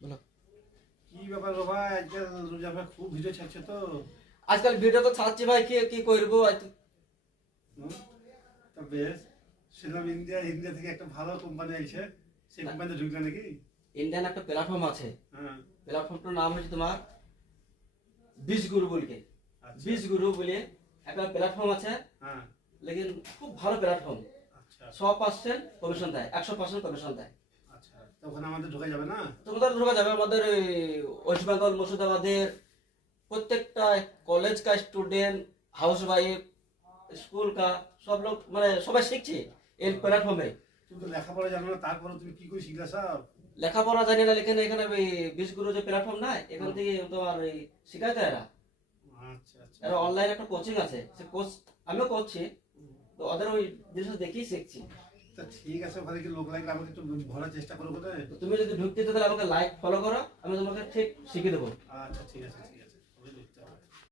বলো। কি ব্যাপার বাবা, আজকাল রোজা ভাই খুব ভিডিও ছাড়ছে তো। আজকাল ভিডিও তো ছাড়ছি ভাই, কি কি করবো হুম, তা বেশ। শুনলাম ইন্ডিয়া থেকে একটা ভালো কোম্পানি আছে, সেই কোম্পানিতে ঢুকলে নাকি? ইন্ডিয়ান একটা প্ল্যাটফর্ম আছে, হ্যাঁ। প্ল্যাটফর্মটার নাম হচ্ছে তোমার বিশ গুরু বলকে। আচ্ছা। বিশ গুরু বলে একটা প্ল্যাটফর্ম আছে, হ্যাঁ। লেকিন খুব ভালো প্ল্যাটফর্ম। আচ্ছা 100% কমিশন দেয়, 100% কমিশন দেয়। আচ্ছা, তো ওখানে আমাদের ঢোকা যাবে না? তোমাদের ঢোকা যাবে। আমাদের এই ওয়েস্ট বেঙ্গল মুর্শিদাবাদের প্রত্যেকটা কলেজ का স্টুডেন্ট, হাউস वाइफ, স্কুল का সব লোক, মানে সবাই শিখছে এই প্ল্যাটফর্মে। তুমি তো লেখাপড়া জানো না, তারপরে তুমি কি করে শিখলে সব? লেখাপড়া জানি না, লেকিন এখানে ওই বিশগুরু যে প্ল্যাটফর্ম নাই, এখান থেকে তোমার এই শিখাইতে এরা। আচ্ছা আচ্ছা। এরা অনলাইন একটা কোচিং আছে, সে কোচ আমিও করছি, তো ওদের ওই জিনিস দেখেই শিখছি। তা ঠিক আছে, ওখানে কি লোক লাগলে আমাকে একটু ভরার চেষ্টা করো বোধহয়। তো তুমি যদি ঢুকতে চাও তাহলে আমাকে লাইক ফলো করো, আমি তোমাকে ঠিক শিখিয়ে দেবো। আচ্ছা ঠিক আছে ঠিক আছে, আমি ঢুকতে